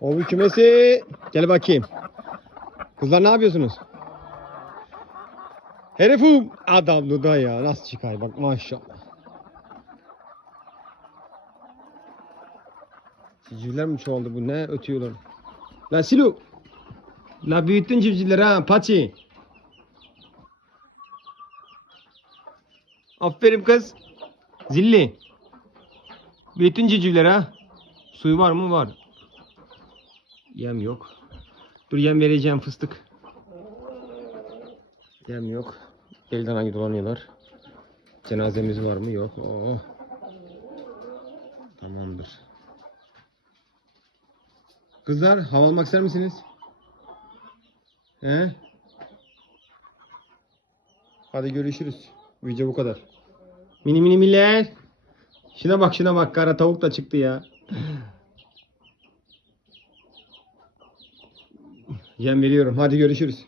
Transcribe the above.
Oğlum kümesi. Gel bakayım. Kızlar ne yapıyorsunuz? Herifim. Adam da ya. Nasıl çıkar bak maşallah. Civcivler mi çoğaldı bu? Ne ötüyorlar? La Silu. La büyüttün civcivleri ha. Paçi. Aferin kız. Zilli. Büyüttün civcivleri ha. Suyu var mı? Var. Yem yok. Dur yem vereceğim fıstık. Yem yok. Elden hangi dolanıyorlar. Cenazemiz var mı? Yok. Oo. Tamamdır. Kızlar hava almak ister misiniz? He? Hadi görüşürüz. Video bu kadar. Mini mini millet. Şuna bak şuna bak kara tavuk da çıktı ya. Yem veriyorum. Hadi görüşürüz.